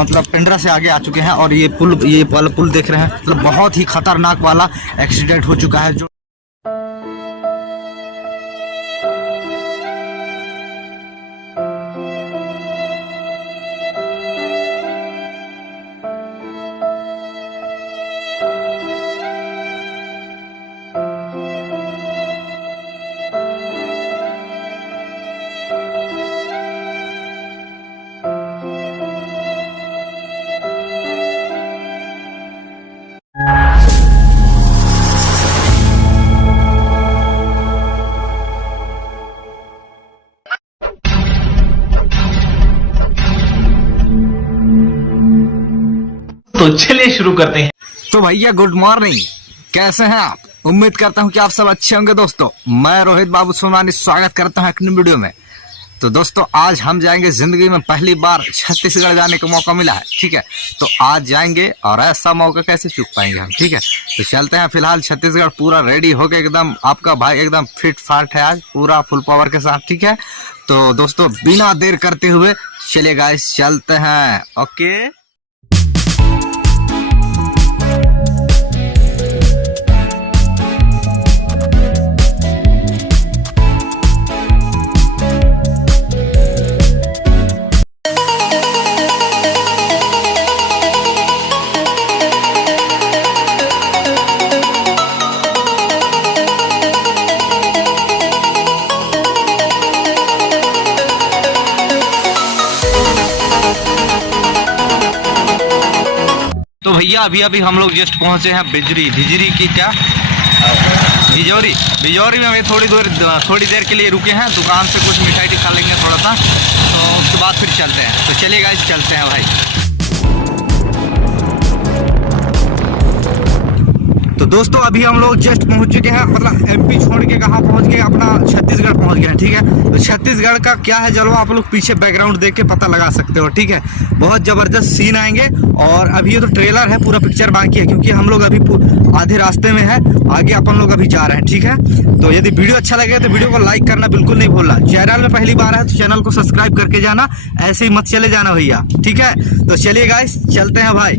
मतलब पेंड्रा से आगे आ चुके हैं और ये वाला पुल देख रहे हैं, मतलब बहुत ही खतरनाक वाला एक्सीडेंट हो चुका है। जो तो चलिए शुरू करते हैं। तो भैया गुड मॉर्निंग, कैसे हैं आप? उम्मीद करता हूं कि आप सब अच्छे होंगे। दोस्तों मैं रोहित बाबू सोमानी स्वागत करता हूं एक नई वीडियो में। तो दोस्तों आज हम जाएंगे, जिंदगी में पहली बार छत्तीसगढ़ जाने का मौका मिला है, ठीक है। तो आज जाएंगे और ऐसा मौका कैसे चूक पाएंगे हम, ठीक है। तो चलते हैं। फिलहाल छत्तीसगढ़ पूरा रेडी हो गए एकदम, आपका भाई एकदम फिट फाट है आज पूरा फुल पावर के साथ, ठीक है। तो दोस्तों बिना देर करते हुए चलिए गाइस चलते हैं। ओके तो भैया अभी हम लोग जस्ट पहुंचे हैं बिजरी की क्या बिजौरी में। हमें थोड़ी देर के लिए रुके हैं, दुकान से कुछ मिठाई खा लेंगे थोड़ा सा, तो उसके बाद फिर चलते हैं। तो चलिए गाइस चलते हैं भाई। तो दोस्तों अभी हम लोग जस्ट पहुंच चुके हैं, मतलब एमपी छोड़ के कहाँ पहुंच गए, अपना छत्तीसगढ़ पहुंच गए हैं, ठीक है। तो छत्तीसगढ़ का क्या है जलवा आप लोग पीछे बैकग्राउंड देख के पता लगा सकते हो, ठीक है। बहुत जबरदस्त सीन आएंगे। और अभी ये तो ट्रेलर है, पूरा पिक्चर बाकी है, क्योंकि हम लोग अभी आधे रास्ते में है, आगे अपन लोग अभी जा रहे हैं, ठीक है। तो यदि वीडियो अच्छा लगे तो वीडियो को लाइक करना बिल्कुल नहीं भूलना। चैनल में पहली बार है तो चैनल को सब्सक्राइब करके जाना, ऐसे ही मत चले जाना भैया, ठीक है। तो चलिए गाइस चलते हैं भाई।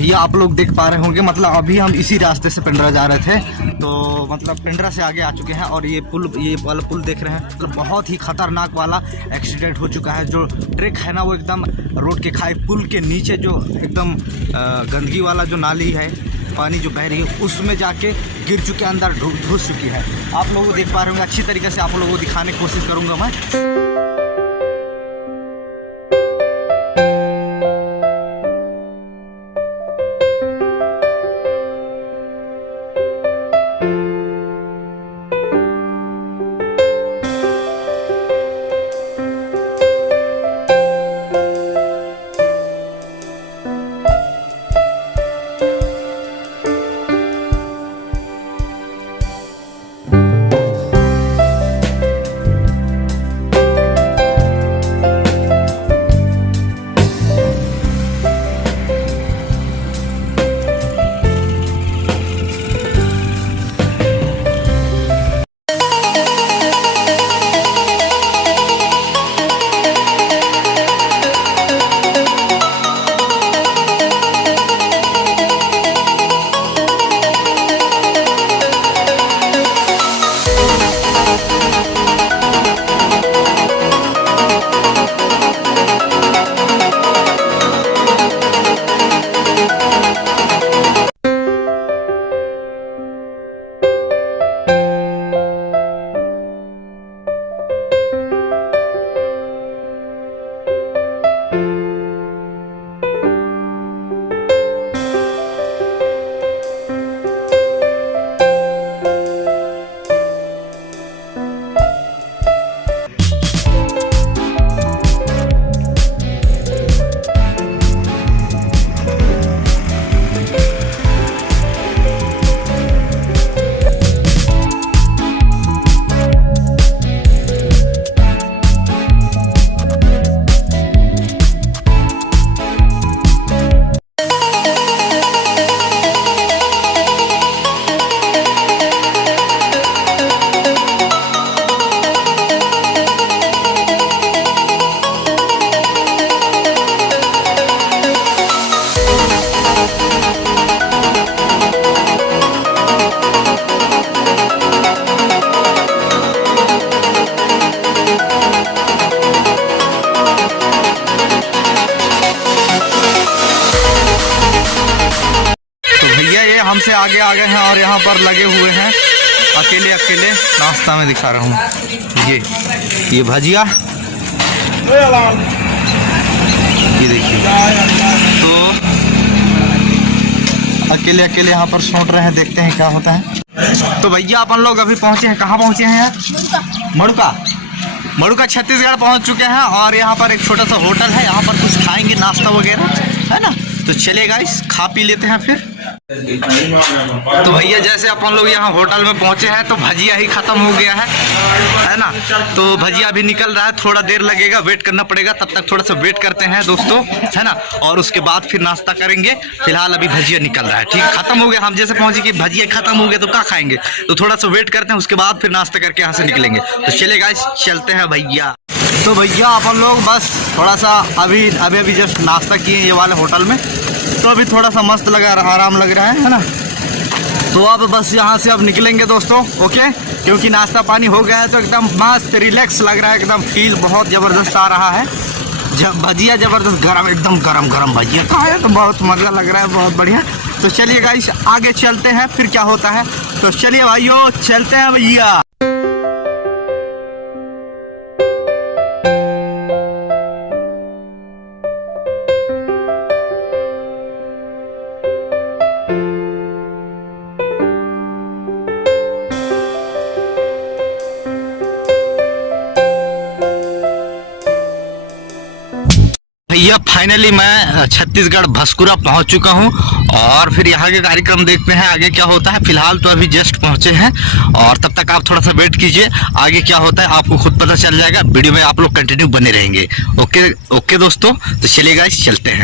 भैया आप लोग देख पा रहे होंगे, मतलब अभी हम इसी रास्ते से पिंडरा जा रहे थे, तो मतलब पिंडरा से आगे आ चुके हैं और ये वाला पुल देख रहे हैं, मतलब बहुत ही खतरनाक वाला एक्सीडेंट हो चुका है। जो ट्रक है ना वो एकदम रोड के खाए पुल के नीचे जो एकदम गंदगी वाला जो नाली है, पानी जो बह रही है उसमें जाके गिर चुके, अंदर घुस चुकी है। आप लोग देख पा रहे होंगे, अच्छी तरीके से आप लोगों को दिखाने की कोशिश करूँगा मैं। हमसे आगे आ गए हैं और यहाँ पर लगे हुए हैं अकेले अकेले नाश्ता में दिखा रहा हूँ। ये भजिया, ये देखिए, तो अकेले अकेले यहाँ पर छोड़ रहे हैं, देखते हैं क्या होता है। तो भैया अपन लोग अभी पहुँचे हैं, कहाँ पहुँचे हैं यार? मड़ुका छत्तीसगढ़ पहुँच चुके हैं और यहाँ पर एक छोटा सा होटल है, यहाँ पर कुछ खाएंगे नाश्ता वगैरह, है ना। तो चलिए गाइस खा पी लेते हैं फिर। तो भैया जैसे अपन लोग यहाँ होटल में पहुँचे हैं तो भजिया ही ख़त्म हो गया है ना। तो भजिया अभी निकल रहा है, थोड़ा देर लगेगा, वेट करना पड़ेगा, तब तक थोड़ा सा वेट करते हैं दोस्तों, है ना। और उसके बाद फिर नाश्ता करेंगे। फिलहाल अभी भजिया निकल रहा है, ठीक है, ख़त्म हो गया। हम जैसे पहुँचे कि भजिया ख़त्म हो गया तो क्या खाएंगे, तो थोड़ा सा वेट करते हैं, उसके बाद फिर नाश्ता करके यहाँ से निकलेंगे। तो चलिए गाइस चलते हैं भैया। तो भैया अपन लोग बस थोड़ा सा अभी जस्ट नाश्ता किए ये वाले होटल में, तो अभी थोड़ा सा मस्त लगा, आराम लग रहा है ना। तो अब बस यहाँ से अब निकलेंगे दोस्तों, ओके, क्योंकि नाश्ता पानी हो गया है तो एकदम मस्त रिलैक्स लग रहा है, एकदम फील बहुत ज़बरदस्त आ रहा है। जब भजिया ज़बरदस्त गरम, एकदम गरम भजिया खाया तो बहुत मज़ा लग रहा है, बहुत बढ़िया। तो चलिए गाइस आगे चलते हैं, फिर क्या होता है। तो चलिए भाइयों चलते हैं भैया। भैया फाइनली मैं छत्तीसगढ़ भसकुरा पहुंच चुका हूं और फिर यहाँ के कार्यक्रम देखते हैं आगे क्या होता है। फिलहाल तो अभी जस्ट पहुंचे हैं और तब तक आप थोड़ा सा वेट कीजिए, आगे क्या होता है आपको खुद पता चल जाएगा। वीडियो में आप लोग कंटिन्यू बने रहेंगे। ओके दोस्तों, तो चलिए गाइस चलते हैं।